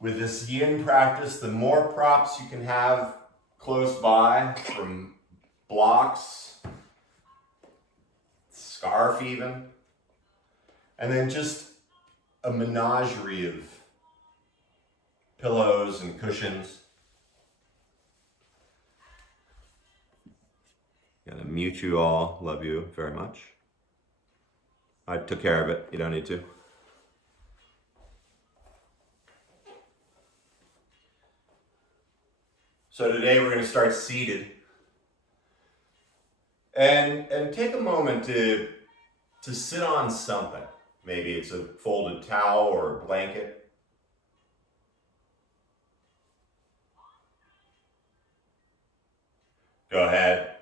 With this yin practice, the more props you can have close by, from blocks, scarf even, and then just a menagerie of pillows and cushions. Gotta mute you all. Love you very much. I took care of it. You don't need to. So today we're going to start seated. And take a moment to sit on something. Maybe it's a folded towel or a blanket. Go ahead.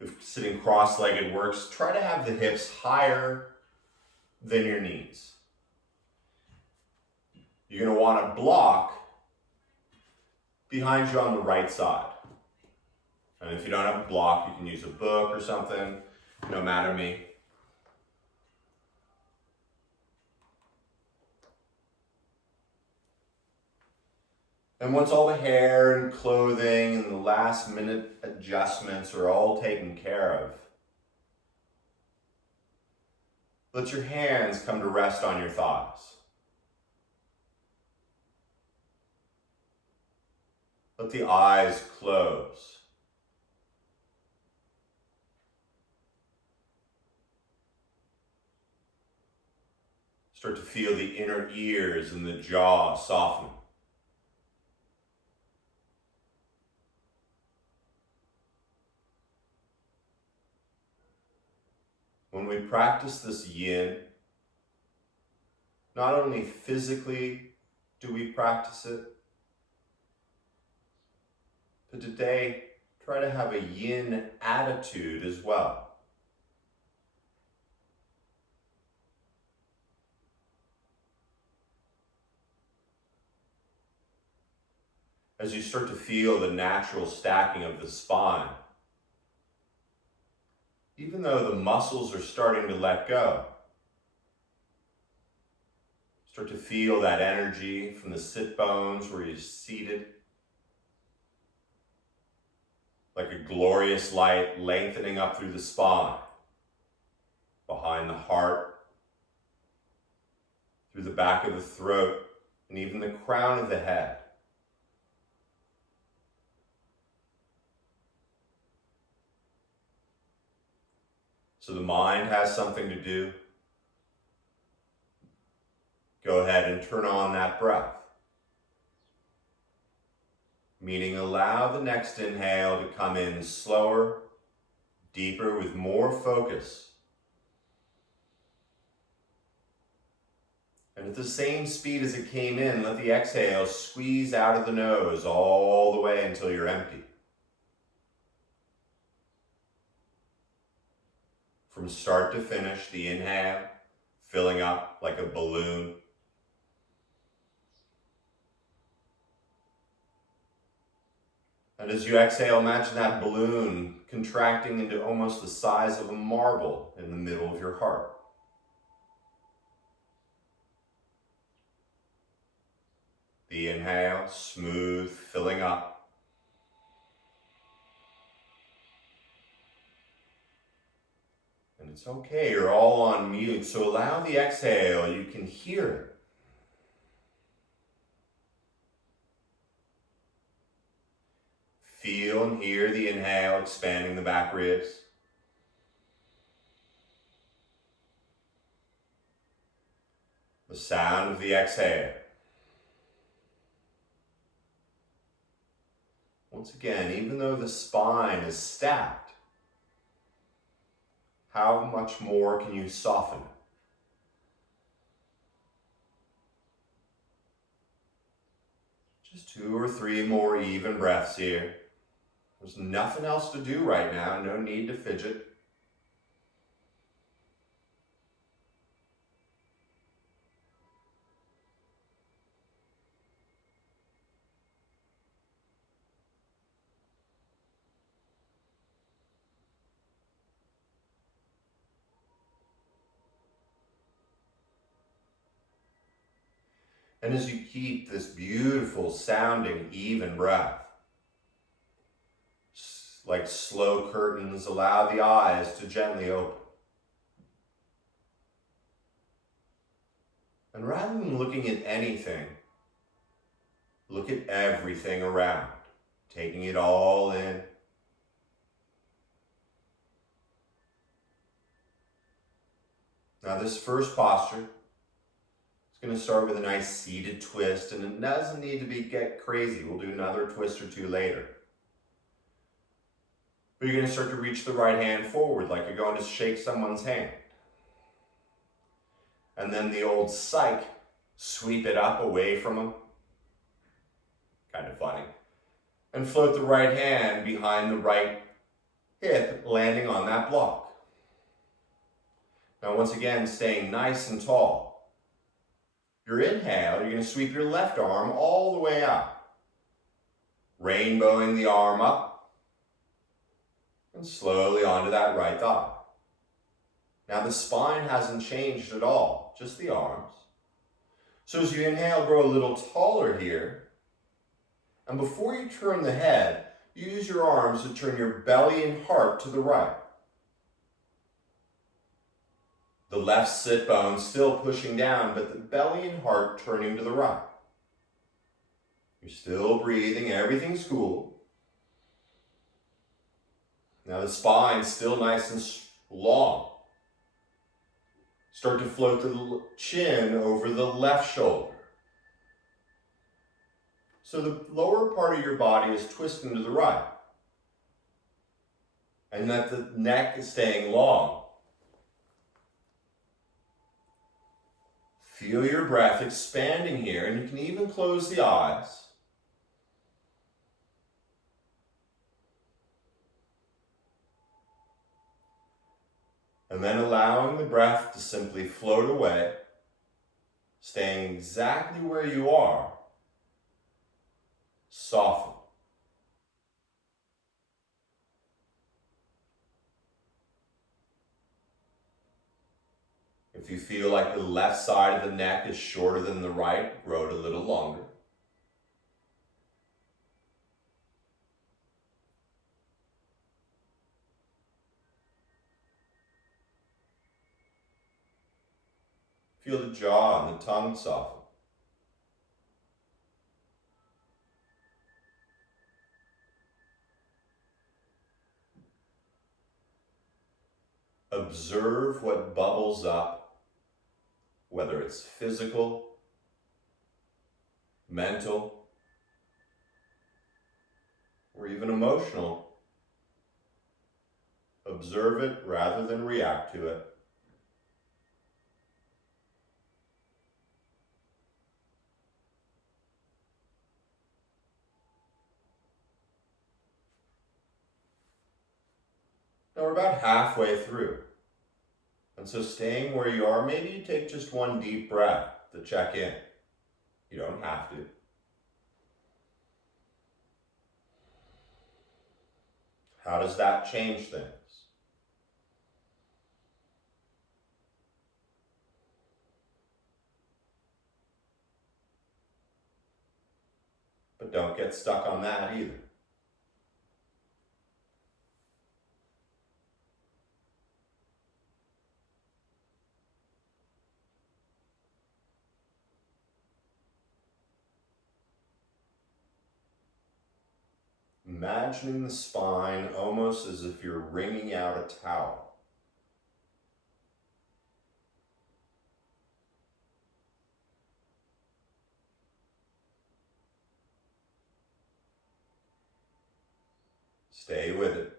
If sitting cross-legged works, try to have the hips higher than your knees. You're going to want to block behind you on the right side. And if you don't have a block, you can use a book or something. No matter me. And once all the hair and clothing and the last minute adjustments are all taken care of, let your hands come to rest on your thighs. Let the eyes close. Start to feel the inner ears and the jaw soften. When we practice this yin, not only physically do we practice it, but today try to have a yin attitude as well. As you start to feel the natural stacking of the spine, even though the muscles are starting to let go, start to feel that energy from the sit bones where you're seated, like a glorious light lengthening up through the spine, behind the heart, through the back of the throat, and even the crown of the head. So the mind has something to do. Go ahead and turn on that breath. Meaning allow the next inhale to come in slower, deeper, with more focus. And at the same speed as it came in, let the exhale squeeze out of the nose all the way until you're empty. From start to finish, the inhale, filling up like a balloon. And as you exhale, imagine that balloon contracting into almost the size of a marble in the middle of your heart. The inhale, smooth, filling up. And it's okay, you're all on mute, so allow the exhale, you can hear it. Feel and hear the inhale, expanding the back ribs. The sound of the exhale. Once again, even though the spine is stacked, how much more can you soften it? Just 2 or 3 more even breaths here. There's nothing else to do right now, no need to fidget. And as you keep this beautiful sounding, even breath, like slow curtains, allow the eyes to gently open. And rather than looking at anything, look at everything around, taking it all in. Now this first posture is going to start with a nice seated twist, and it doesn't need to get crazy. We'll do another twist or two later. But you're going to start to reach the right hand forward like you're going to shake someone's hand. And then the old psych, sweep it up away from them. Kind of funny. And float the right hand behind the right hip, landing on that block. Now once again, staying nice and tall. Your inhale, you're going to sweep your left arm all the way up. Rainbowing the arm up. And slowly onto that right thigh. Now the spine hasn't changed at all, just the arms. So as you inhale, grow a little taller here. And before you turn the head, use your arms to turn your belly and heart to the right. The left sit bone still pushing down, but the belly and heart turning to the right. You're still breathing, everything's cool. Now the spine's still nice and long. Start to float the chin over the left shoulder. So the lower part of your body is twisting to the right. And that the neck is staying long. Feel your breath expanding here, and you can even close the eyes. And then allowing the breath to simply float away, staying exactly where you are. Soften. If you feel like the left side of the neck is shorter than the right, grow it a little longer. Feel the jaw and the tongue soften. Observe what bubbles up, whether it's physical, mental, or even emotional. Observe it rather than react to it. Now we're about halfway through. And so staying where you are, maybe you take just one deep breath to check in. You don't have to. How does that change things? But don't get stuck on that either. Imagining the spine almost as if you're wringing out a towel. Stay with it.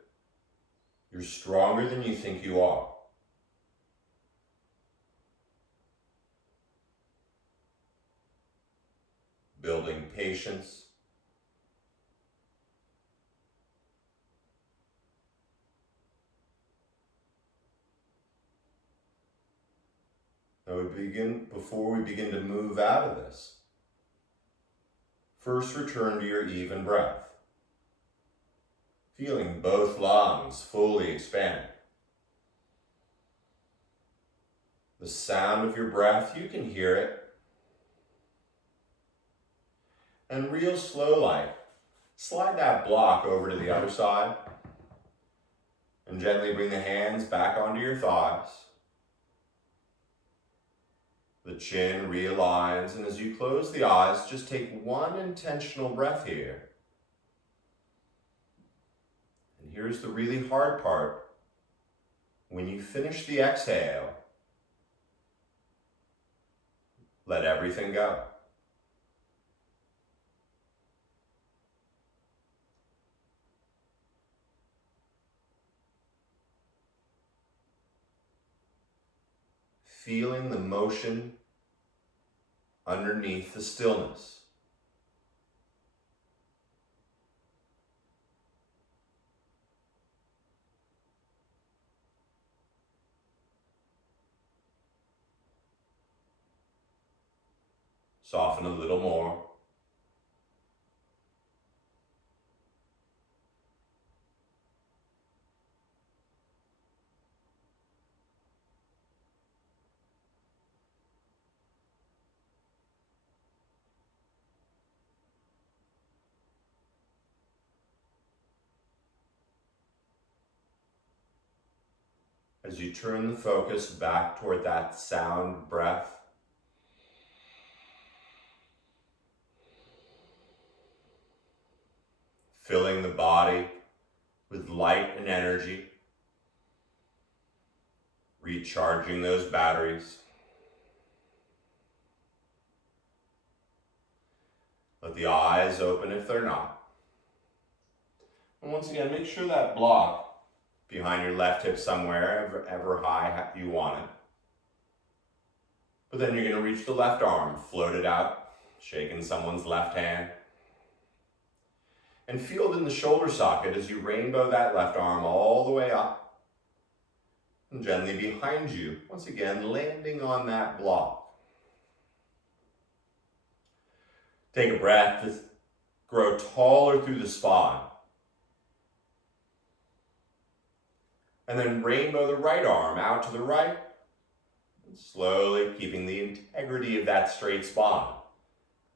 You're stronger than you think you are. Building patience. Now before we begin to move out of this, first return to your even breath. Feeling both lungs fully expanded. The sound of your breath, you can hear it. And real slow like, slide that block over to the other side and gently bring the hands back onto your thighs. The chin realigns, and as you close the eyes, just take one intentional breath here. And here's the really hard part. When you finish the exhale, let everything go. Feeling the motion underneath the stillness. Soften a little more. As you turn the focus back toward that sound breath, filling the body with light and energy, recharging those batteries. Let the eyes open if they're not. And once again, make sure that block behind your left hip somewhere, ever high you want it. But then you're going to reach the left arm, float it out, shaking someone's left hand. And feel it in the shoulder socket as you rainbow that left arm all the way up. And gently behind you, once again, landing on that block. Take a breath to grow taller through the spine. And then rainbow the right arm out to the right. And slowly, keeping the integrity of that straight spine,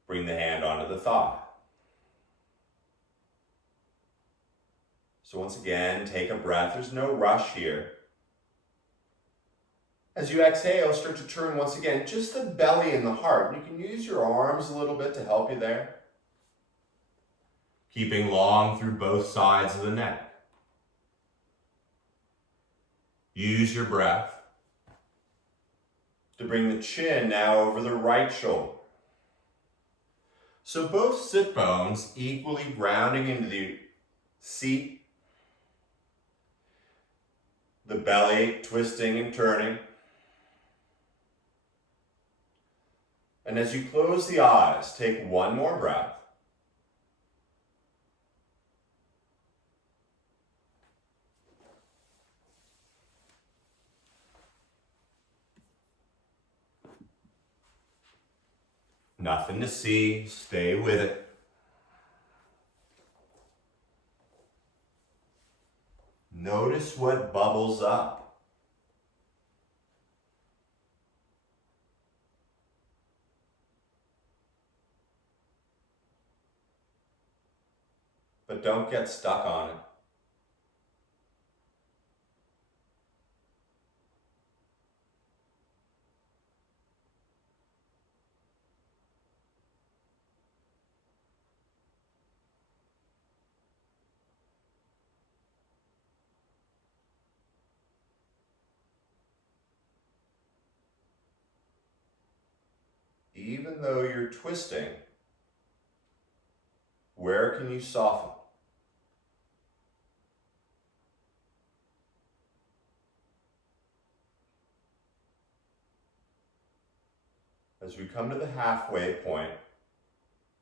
bring the hand onto the thigh. So once again, take a breath. There's no rush here. As you exhale, start to turn once again, just the belly and the heart. You can use your arms a little bit to help you there. Keeping long through both sides of the neck. Use your breath to bring the chin now over the right shoulder. So both sit bones equally grounding into the seat. The belly twisting and turning. And as you close the eyes, take one more breath. Nothing to see, stay with it. Notice what bubbles up. But don't get stuck on it. Even though you're twisting, where can you soften? As we come to the halfway point,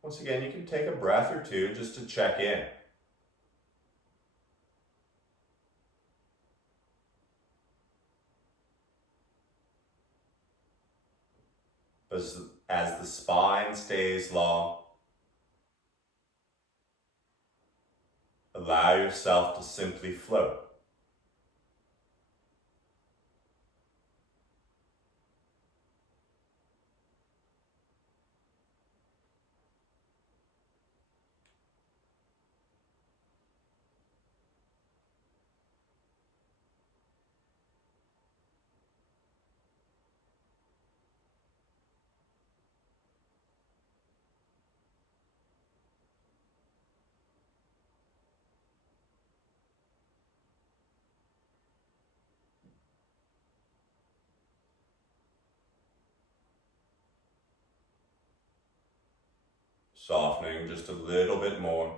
once again, you can take a breath or two just to check in. As the spine stays long, allow yourself to simply float. softening just a little bit more.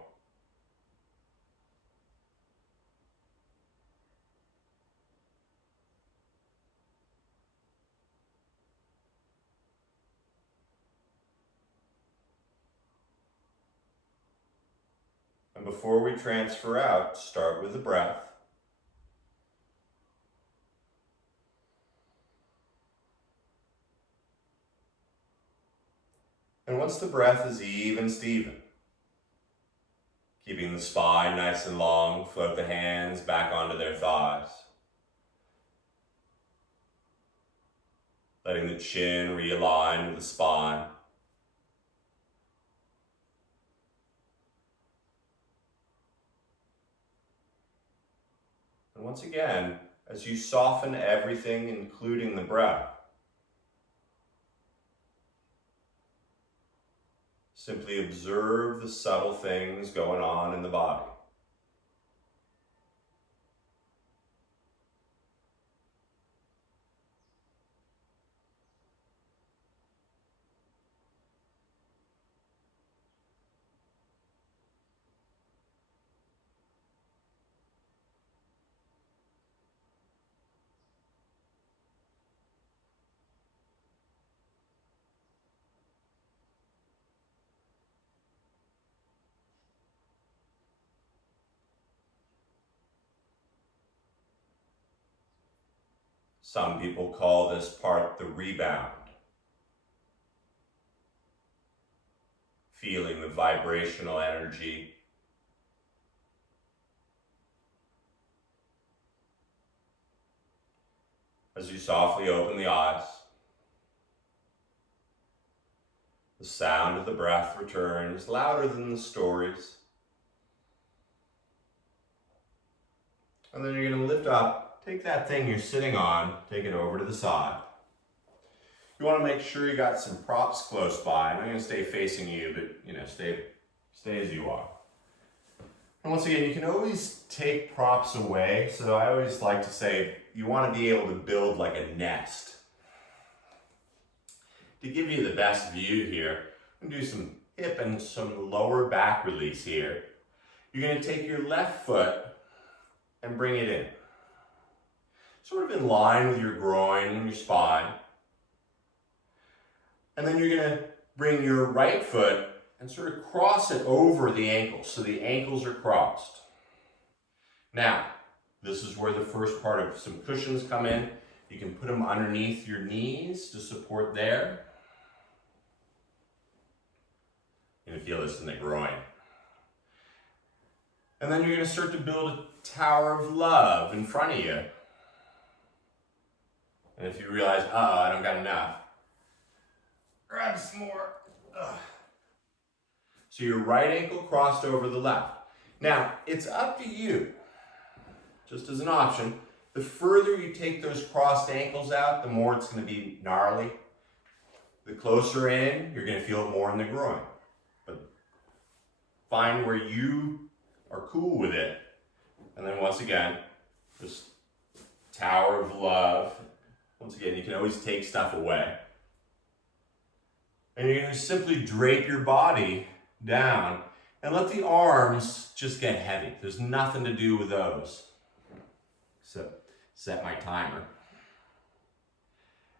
And before we transfer out, start with the breath. And once the breath is even, Steven, keeping the spine nice and long, float the hands back onto their thighs. Letting the chin realign with the spine. And once again, as you soften everything, including the breath, simply observe the subtle things going on in the body. Some people call this part the rebound. Feeling the vibrational energy as you softly open the eyes. The sound of the breath returns, louder than the stories. And then you're going to lift up, take that thing you're sitting on, take it over to the side. You want to make sure you got some props close by. I'm not going to stay facing you, but stay as you are. And once again, you can always take props away. So I always like to say you want to be able to build like a nest. To give you the best view here, I'm going to do some hip and some lower back release here. You're going to take your left foot and bring it in. Sort of in line with your groin and your spine. And then you're going to bring your right foot and sort of cross it over the ankles, so the ankles are crossed. Now, this is where the first part of some cushions come in. You can put them underneath your knees to support there. You're going to feel this in the groin. And then you're going to start to build a tower of love in front of you. And if you realize, I don't got enough, grab some more. Ugh. So your right ankle crossed over the left. Now, it's up to you, just as an option. The further you take those crossed ankles out, the more it's going to be gnarly. The closer in, you're going to feel it more in the groin. But find where you are cool with it. And then once again, this tower of love. Once again, you can always take stuff away. And you're going to simply drape your body down and let the arms just get heavy. There's nothing to do with those. So set my timer.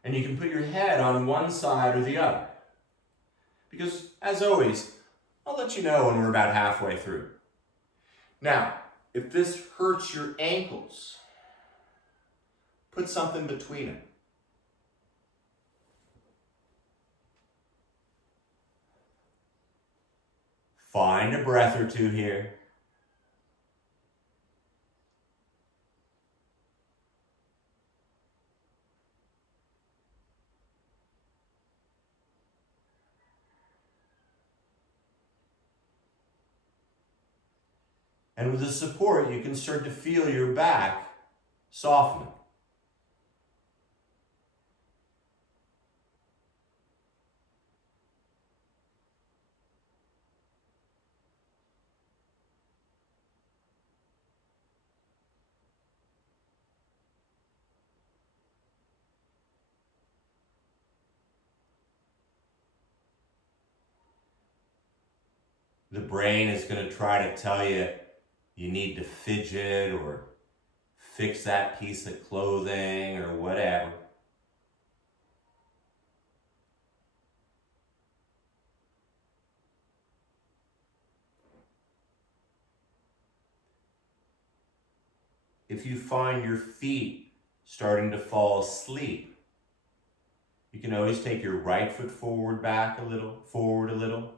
And you can put your head on one side or the other. Because as always, I'll let you know when we're about halfway through. Now, if this hurts your ankles, put something between them. Find a breath or two here. And with the support, you can start to feel your back softening. the brain is going to try to tell you you need to fidget or fix that piece of clothing or whatever. If you find your feet starting to fall asleep, you can always take your right foot forward a little.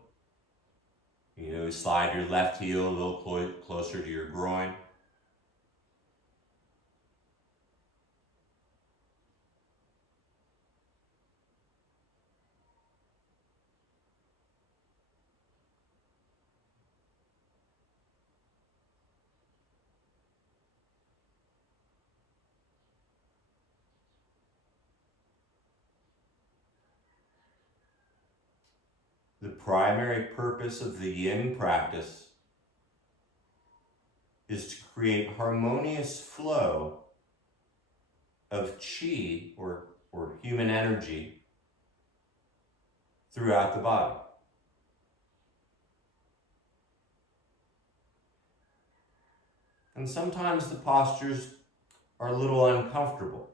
You know, slide your left heel a little closer to your groin. The primary purpose of the yin practice is to create harmonious flow of qi or human energy throughout the body. And sometimes the postures are a little uncomfortable.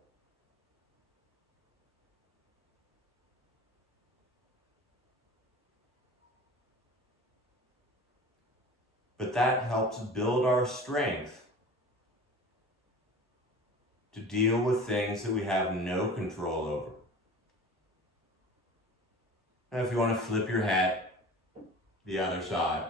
But that helps build our strength to deal with things that we have no control over. Now, if you want to flip your head the other side,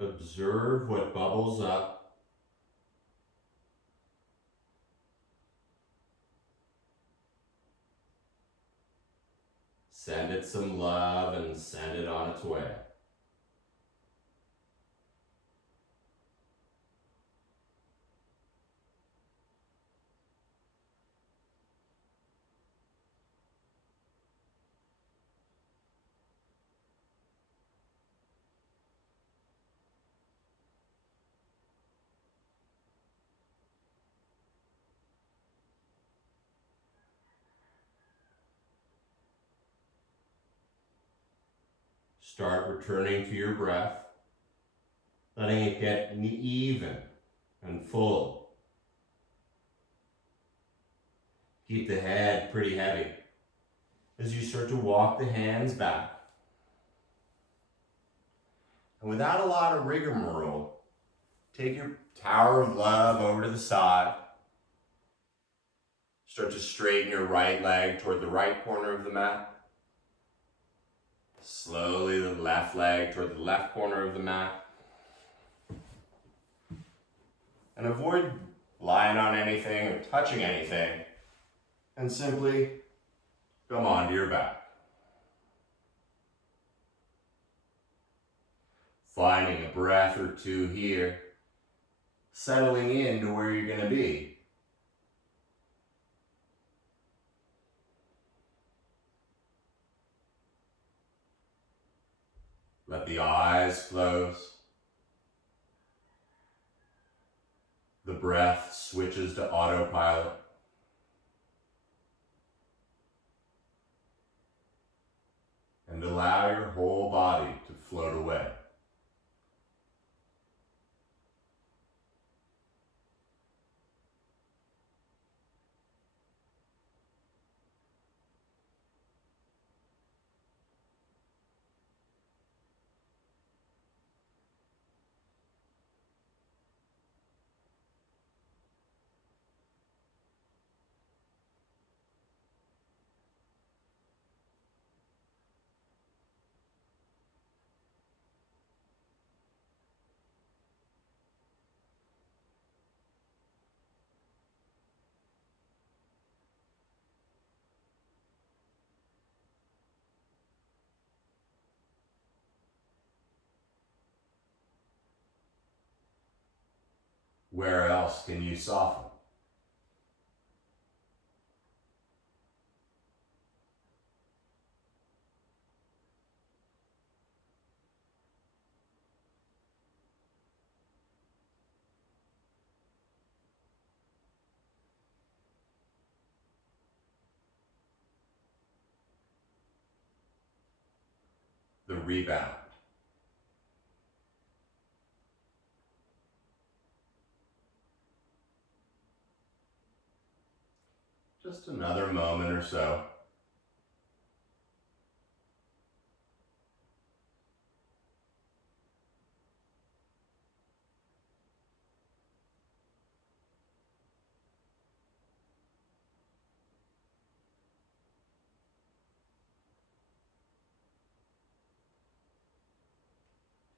observe what bubbles up. Send it some love and send it on its way. Start returning to your breath, letting it get even and full. Keep the head pretty heavy as you start to walk the hands back. And without a lot of rigmarole, take your Tower of Love over to the side. Start to straighten your right leg toward the right corner of the mat. Slowly the left leg toward the left corner of the mat. And avoid lying on anything or touching anything. And simply come onto your back. Finding a breath or two here. Settling into where you're going to be. Let the eyes close. The breath switches to autopilot. And allow your whole body to float away. Where else can you soften? The rebound. Just another moment or so.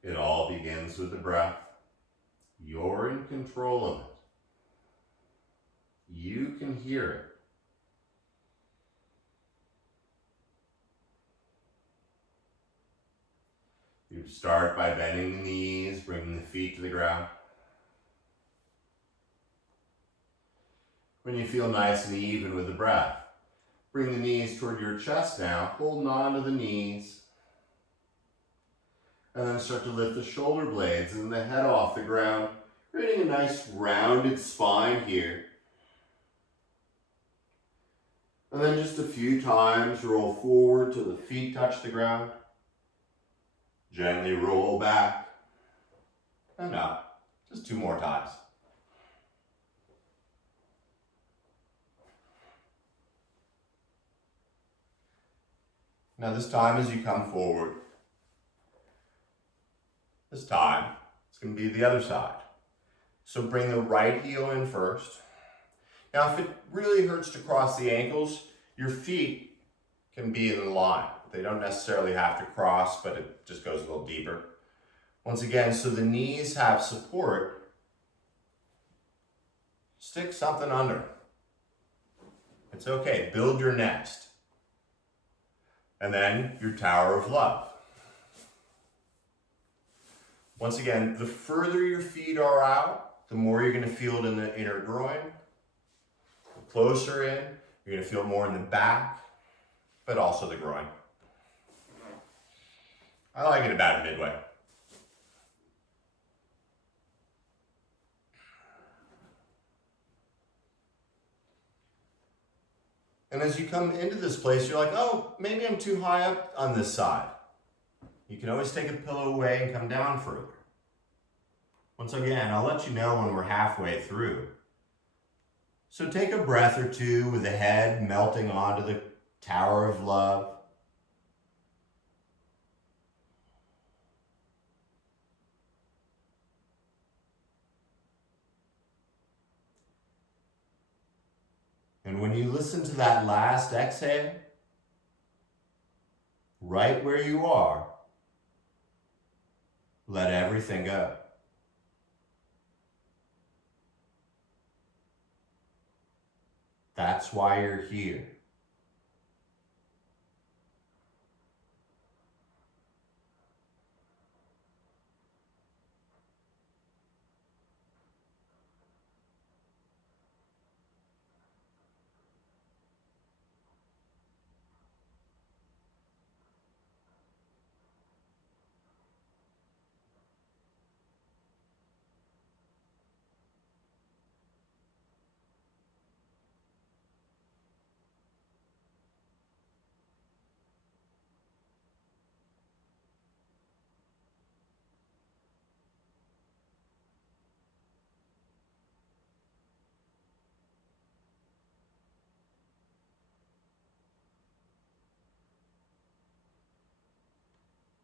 It all begins with the breath. You're in control of it. You can hear it. You start by bending the knees, bringing the feet to the ground. When you feel nice and even with the breath, bring the knees toward your chest now, holding on to the knees. And then start to lift the shoulder blades and the head off the ground, creating a nice rounded spine here. And then just a few times, roll forward till the feet touch the ground. Gently roll back and up. Just 2 more times. Now this time as you come forward, this time it's going to be the other side. So bring the right heel in first. Now if it really hurts to cross the ankles, your feet can be in line. They don't necessarily have to cross, but it just goes a little deeper. Once again, so the knees have support, stick something under. It's okay, build your next. And then your Tower of Love. Once again, the further your feet are out, the more you're going to feel it in the inner groin. The closer in, you're going to feel more in the back, but also the groin. I like it about midway. And as you come into this place, you're like, oh, maybe I'm too high up on this side. You can always take a pillow away and come down further. Once again, I'll let you know when we're halfway through. So take a breath or two with the head melting onto the Tower of Love. And when you listen to that last exhale, right where you are, let everything go. That's why you're here.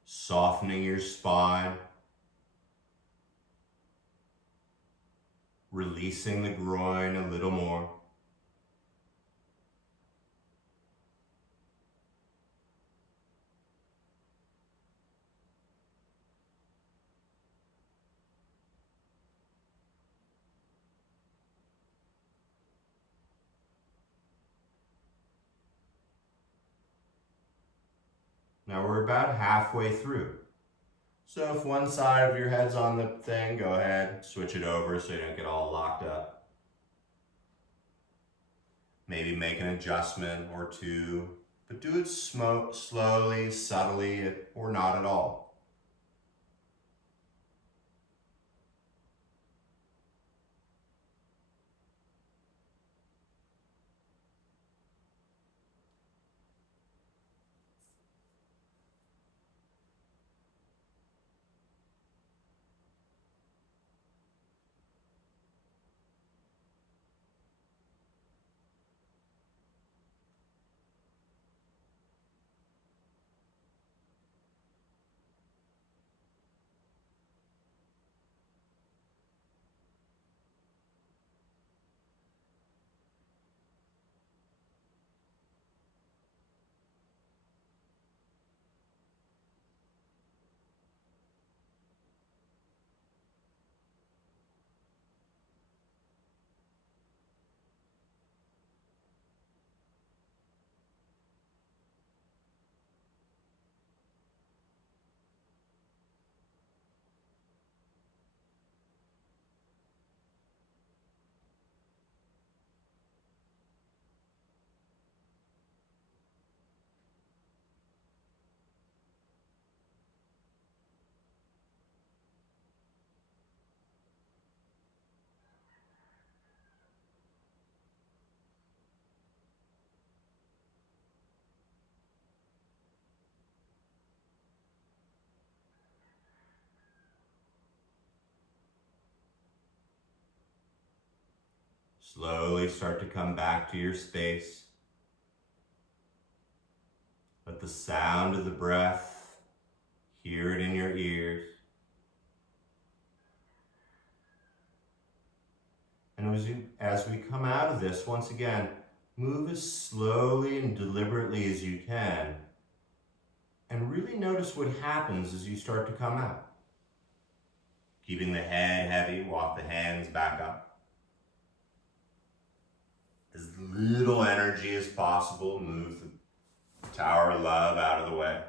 Softening your spine, releasing the groin a little more. Now we're about halfway through. So if one side of your head's on the thing, go ahead, switch it over so you don't get all locked up. Maybe make an adjustment or two, but do it slowly, subtly, or not at all. Slowly start to come back to your space. Let the sound of the breath, hear it in your ears. And as we come out of this, once again, move as slowly and deliberately as you can. And really notice what happens as you start to come out. Keeping the head heavy, walk the hands back up. As little energy as possible, move the Tower of Love out of the way.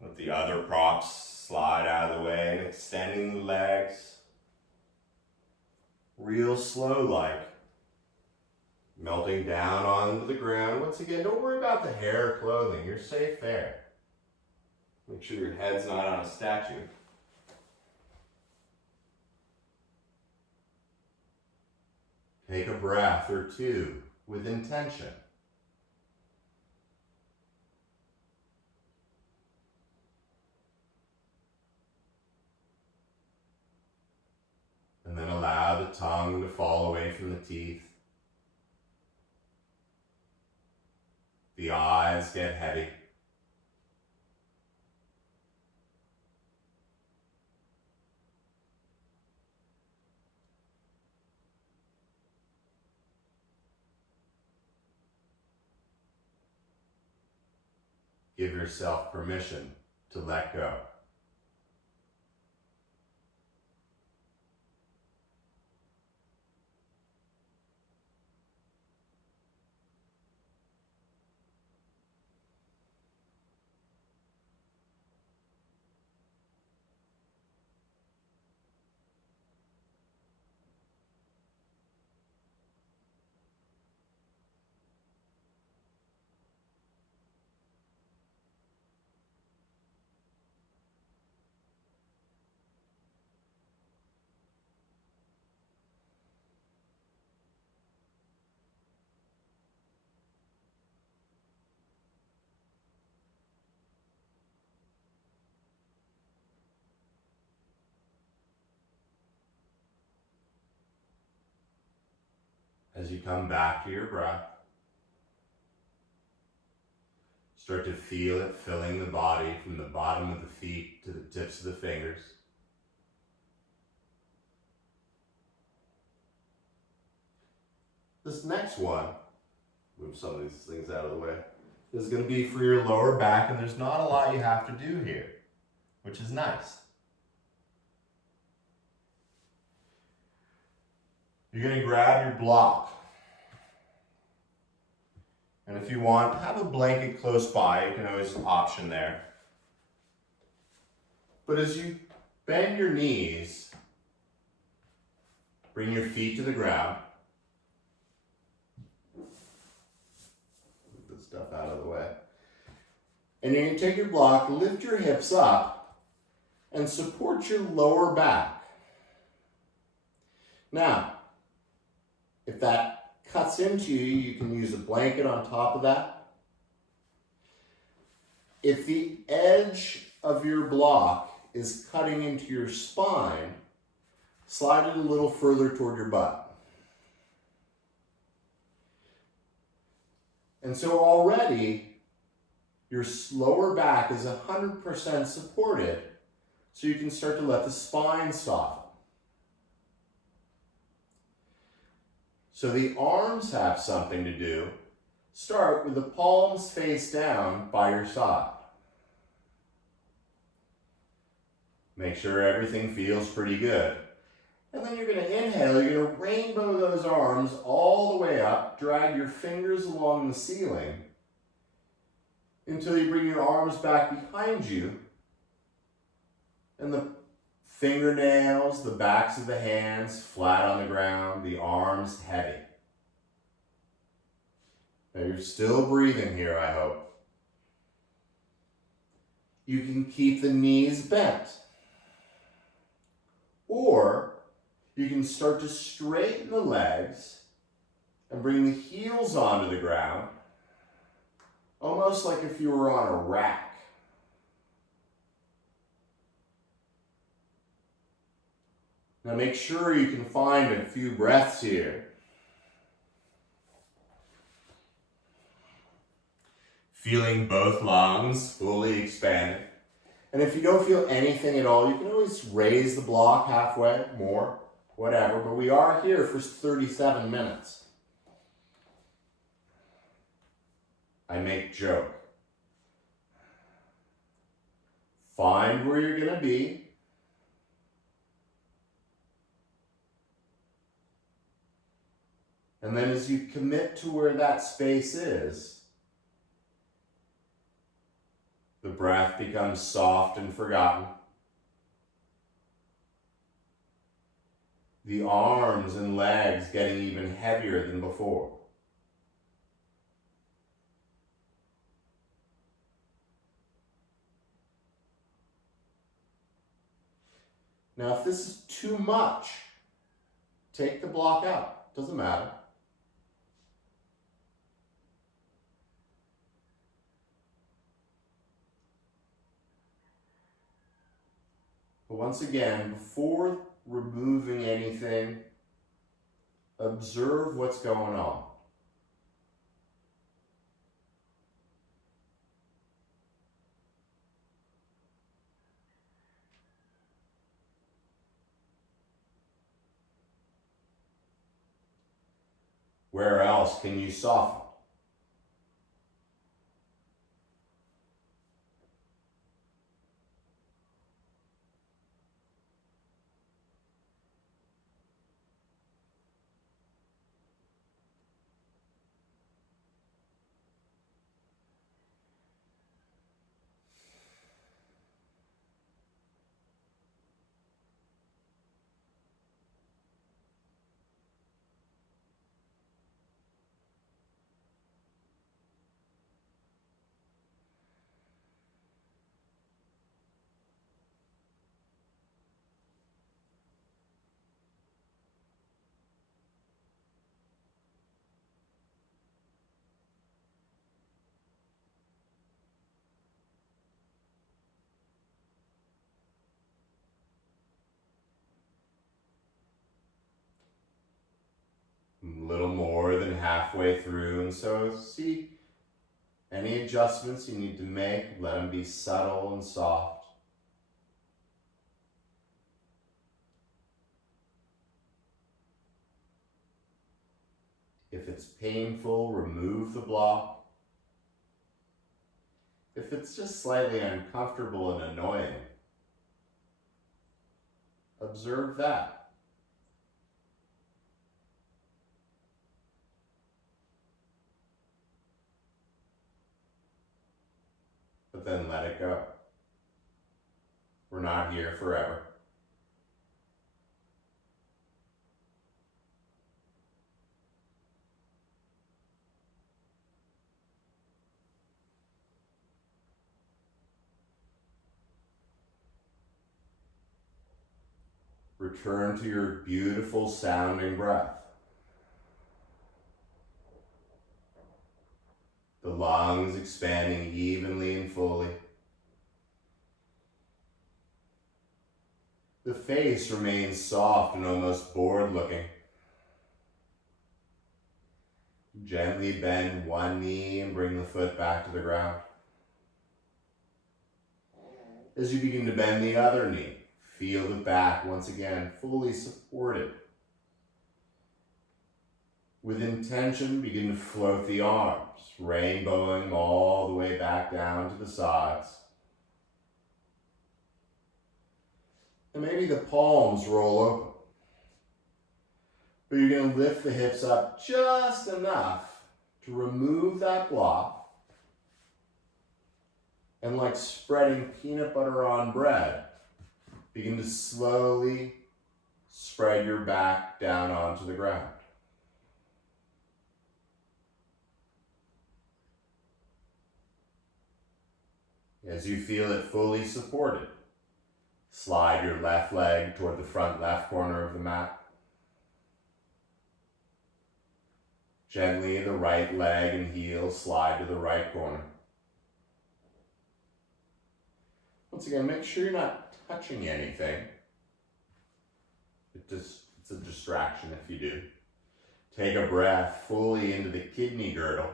Let the other props slide out of the way and extending the legs. Real slow like. Melting down onto the ground. Once again, don't worry about the hair or clothing. You're safe there. Make sure your head's not on a statue. Take a breath or two with intention. And then allow the tongue to fall away from the teeth. The eyes get heavy. Give yourself permission to let go. As you come back to your breath, start to feel it filling the body from the bottom of the feet to the tips of the fingers. This next one, move some of these things out of the way, is going to be for your lower back, and there's not a lot you have to do here, which is nice. You're going to grab your block. And if you want, have a blanket close by. You can always option there. But as you bend your knees, bring your feet to the ground. Move this stuff out of the way. And you're going to take your block, lift your hips up, and support your lower back. Now, if that cuts into you, you can use a blanket on top of that. If the edge of your block is cutting into your spine, slide it a little further toward your butt. And so already, your lower back is 100% supported, so you can start to let the spine soften. So the arms have something to do. Start with the palms face down by your side. Make sure everything feels pretty good. And then you're going to inhale, you're going to rainbow those arms all the way up, drag your fingers along the ceiling until you bring your arms back behind you and the fingernails, the backs of the hands flat on the ground, the arms heavy. Now you're still breathing here, I hope. You can keep the knees bent. Or you can start to straighten the legs and bring the heels onto the ground, almost like if you were on a rack. Now make sure you can find a few breaths here. Feeling both lungs fully expanded. And if you don't feel anything at all, you can always raise the block halfway, more, whatever. But we are here for 37 minutes. I make joke. Find where you're going to be. And then as you commit to where that space is, the breath becomes soft and forgotten. The arms and legs getting even heavier than before. Now, if this is too much, take the block out. Doesn't matter. But once again, before removing anything, observe what's going on. Where else can you soften? A little more than halfway through, and so see any adjustments you need to make, let them be subtle and soft. If it's painful, remove the block. If it's just slightly uncomfortable and annoying, observe that. But then let it go. We're not here forever. Return to your beautiful sounding breath. The lungs expanding evenly and fully. The face remains soft and almost bored looking. Gently bend one knee and bring the foot back to the ground. As you begin to bend the other knee, feel the back once again fully supported. With intention, begin to float the arms, rainbowing all the way back down to the sides. And maybe the palms roll open. But you're going to lift the hips up just enough to remove that block. And like spreading peanut butter on bread, begin to slowly spread your back down onto the ground. As you feel it fully supported, slide your left leg toward the front left corner of the mat. Gently, the right leg and heel slide to the right corner. Once again, make sure you're not touching anything. It's a distraction if you do. Take a breath fully into the kidney girdle.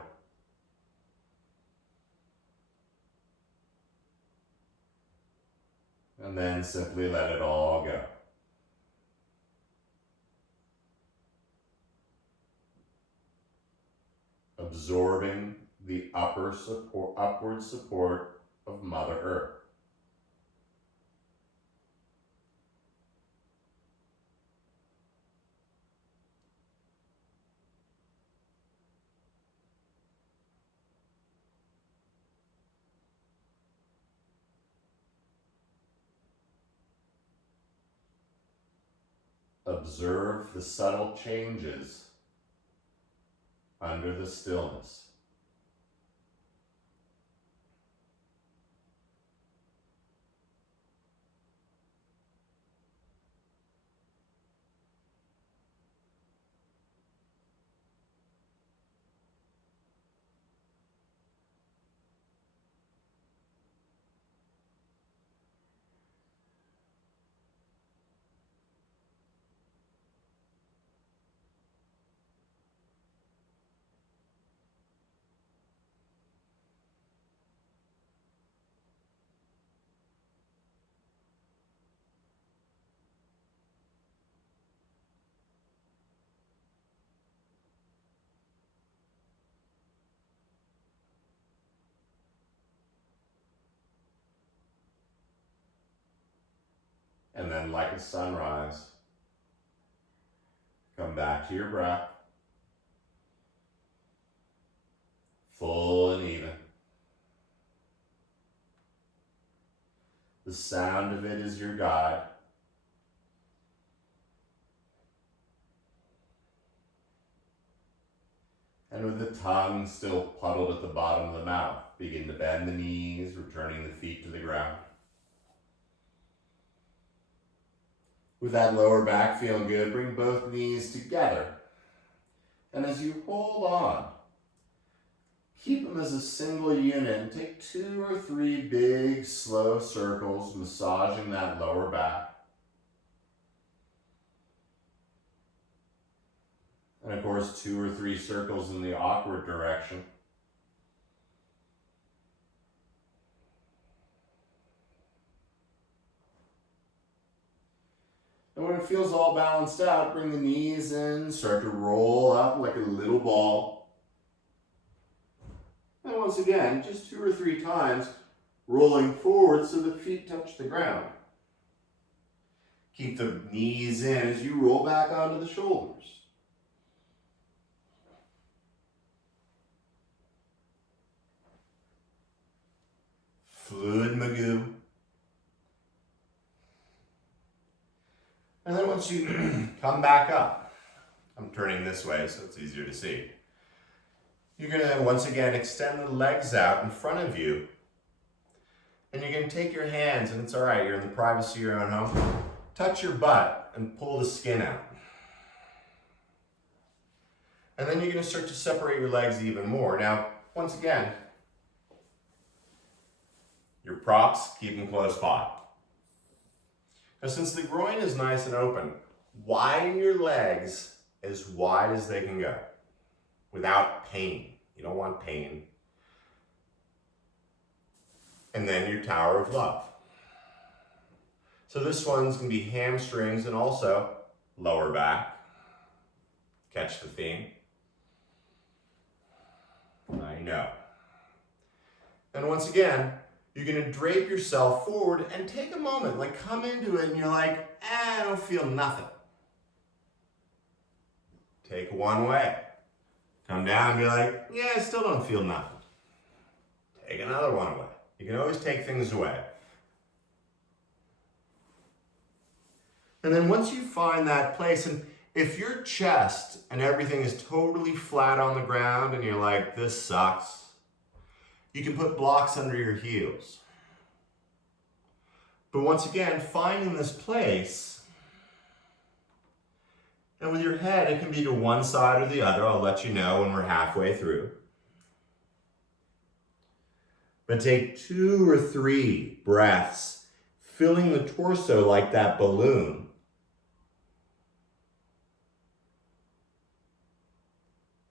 And then simply let it all go. Absorbing the upward support of Mother Earth. Observe the subtle changes under the stillness. And then like a sunrise, come back to your breath, full and even. The sound of it is your guide. And with the tongue still puddled at the bottom of the mouth, begin to bend the knees, returning the feet to the ground. With that lower back feeling good, bring both knees together. And as you hold on, keep them as a single unit and take 2 or 3 big, slow circles, massaging that lower back. And of course, 2 or 3 circles in the awkward direction. And when it feels all balanced out, bring the knees in, start to roll up like a little ball. And once again, just 2 or 3 times, rolling forward so the feet touch the ground. Keep the knees in as you roll back onto the shoulders. Fluid Magoo. And then once you come back up, I'm turning this way so it's easier to see. You're gonna once again extend the legs out in front of you. And you're gonna take your hands, and it's all right, you're in the privacy of your own home. Touch your butt and pull the skin out. And then you're gonna start to separate your legs even more. Now, once again, your props, keep them close by. Now, since the groin is nice and open, widen your legs as wide as they can go without pain. You don't want pain. And then your Tower of Love. So this one's gonna be hamstrings and also lower back. Catch the theme? I know. And once again, you're gonna drape yourself forward and take a moment, like come into it and you're like, I don't feel nothing. Take one way. Come down and be like, yeah, I still don't feel nothing. Take another one away. You can always take things away. And then once you find that place, and if your chest and everything is totally flat on the ground and you're like, this sucks, you can put blocks under your heels. But once again, finding this place, and with your head, it can be to one side or the other. I'll let you know when we're halfway through. But take 2 or 3 breaths, filling the torso like that balloon.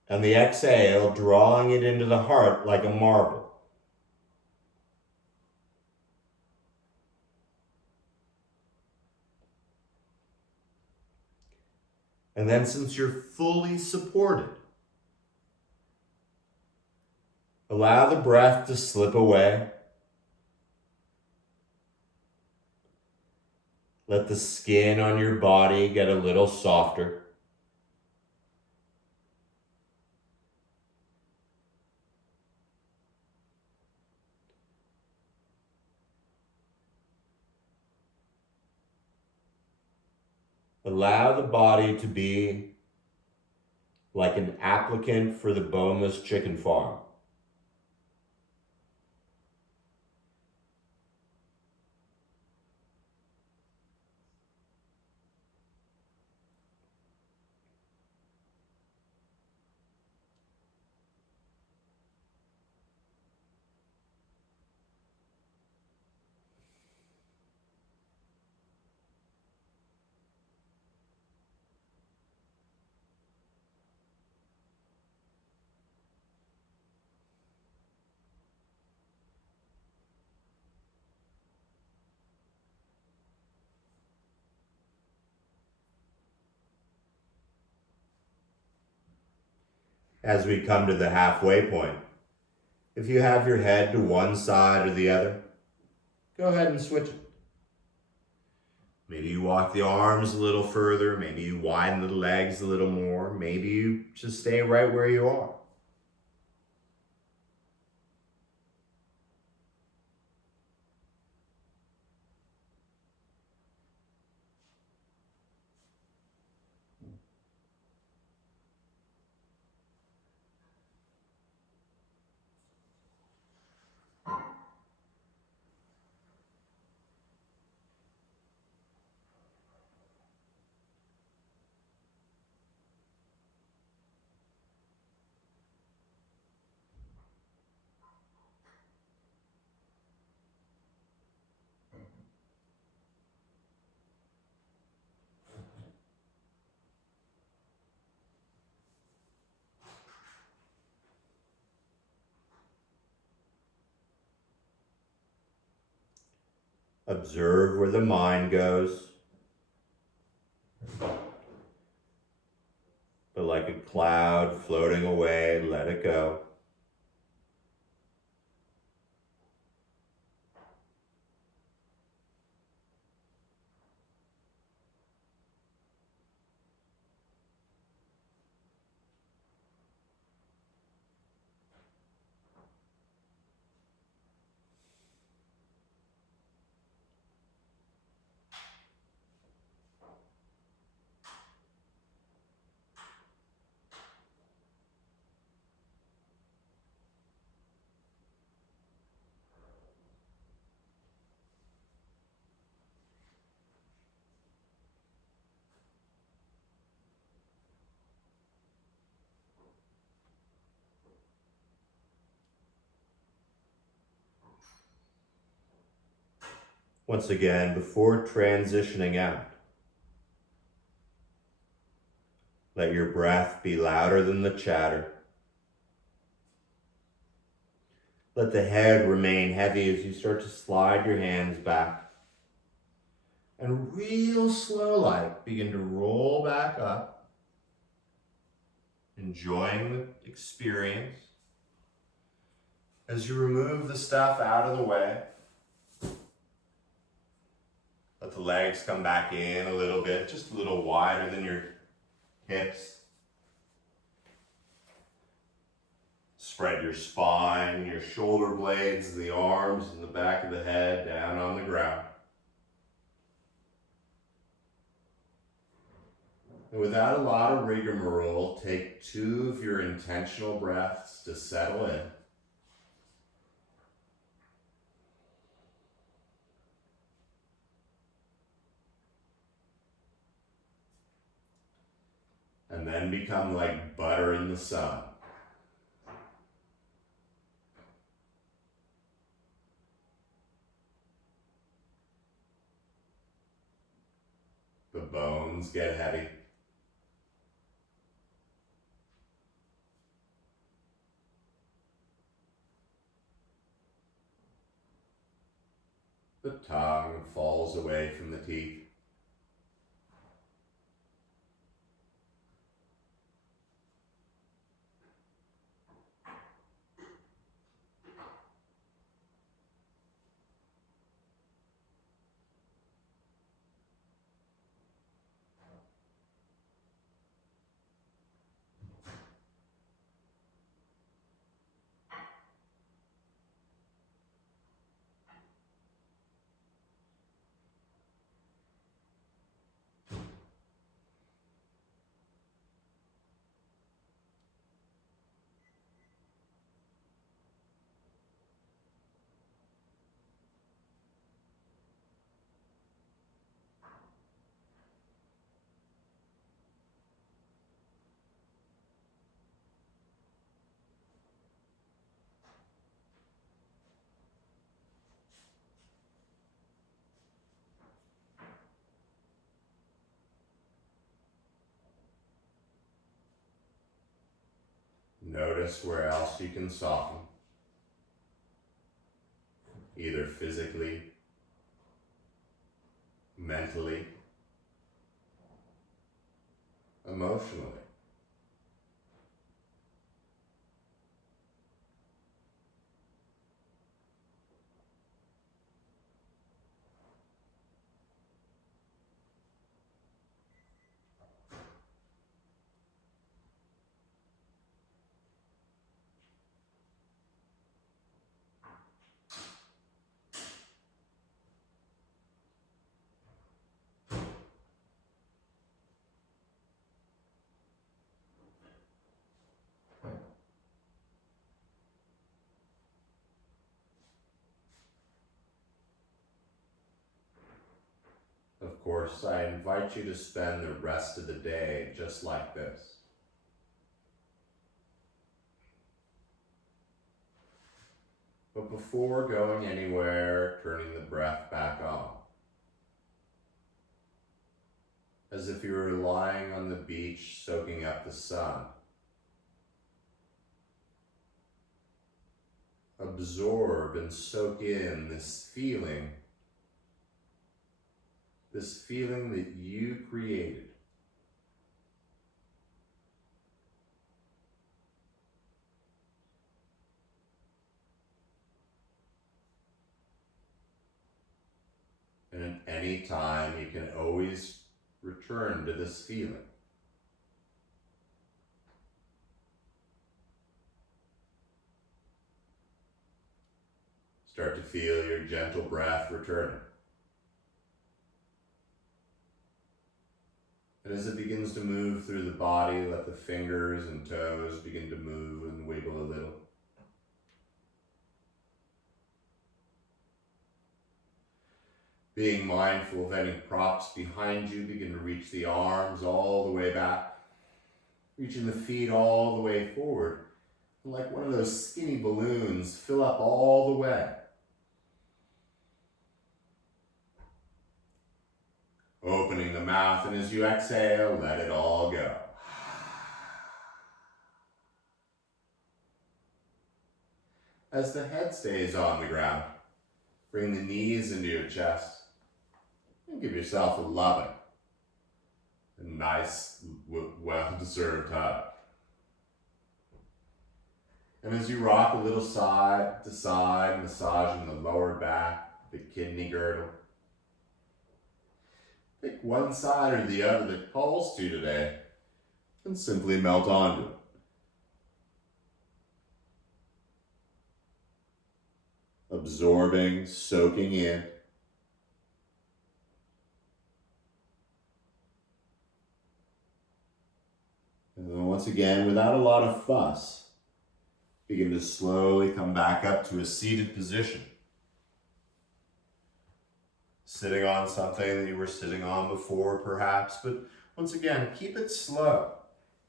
And the exhale, drawing it into the heart like a marble. And then since you're fully supported, allow the breath to slip away. Let the skin on your body get a little softer. Allow the body to be like an applicant for the boneless chicken farm. As we come to the halfway point, if you have your head to one side or the other, go ahead and switch it. Maybe you walk the arms a little further, maybe you widen the legs a little more, maybe you just stay right where you are. Observe where the mind goes. But like a cloud floating away, let it go. Once again, before transitioning out, let your breath be louder than the chatter. Let the head remain heavy as you start to slide your hands back. And real slow like, begin to roll back up, enjoying the experience. As you remove the stuff out of the way, let the legs come back in a little bit, just a little wider than your hips. Spread your spine, your shoulder blades, the arms, and the back of the head down on the ground. And without a lot of rigmarole, take 2 of your intentional breaths to settle in. And then become like butter in the sun. The bones get heavy. The tongue falls away from the teeth. Notice where else you can soften, either physically, mentally, emotionally. Of course, I invite you to spend the rest of the day just like this. But before going anywhere, turning the breath back on. As if you were lying on the beach soaking up the sun. Absorb and soak in this feeling that you created. And at any time, you can always return to this feeling. Start to feel your gentle breath returning. And as it begins to move through the body, let the fingers and toes begin to move and wiggle a little. Being mindful of any props behind you, begin to reach the arms all the way back, reaching the feet all the way forward. And like one of those skinny balloons, fill up all the way. Opening the mouth, and as you exhale, let it all go. As the head stays on the ground, bring the knees into your chest and give yourself a loving and nice, well-deserved hug. And as you rock a little side to side, massaging the lower back, the kidney girdle, pick one side or the other that calls to you today and simply melt onto it. Absorbing, soaking in. And then once again, without a lot of fuss, begin to slowly come back up to a seated position. Sitting on something that you were sitting on before, perhaps, but once again, keep it slow.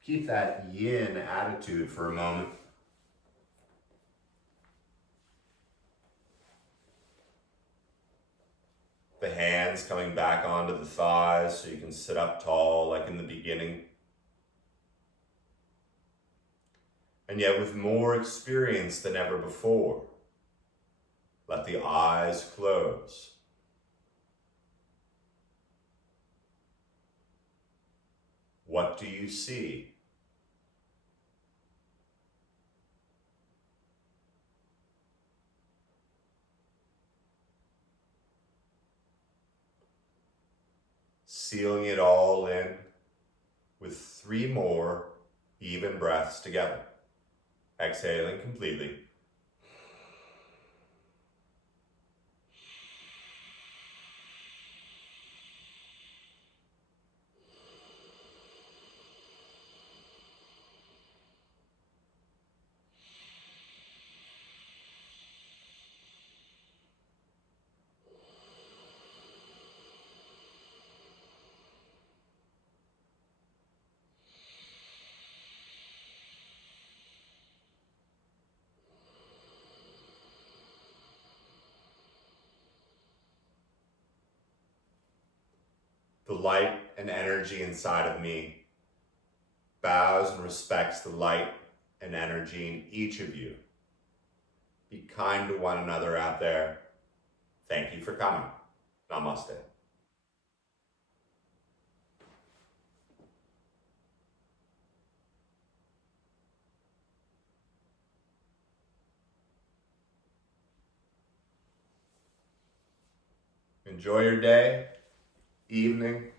Keep that yin attitude for a moment. The hands coming back onto the thighs so you can sit up tall like in the beginning. And yet with more experience than ever before, let the eyes close. What do you see? Sealing it all in with 3 more even breaths together. Exhaling completely. The light and energy inside of me bows and respects the light and energy in each of you. Be kind to one another out there. Thank you for coming. Namaste. Enjoy your day, evening,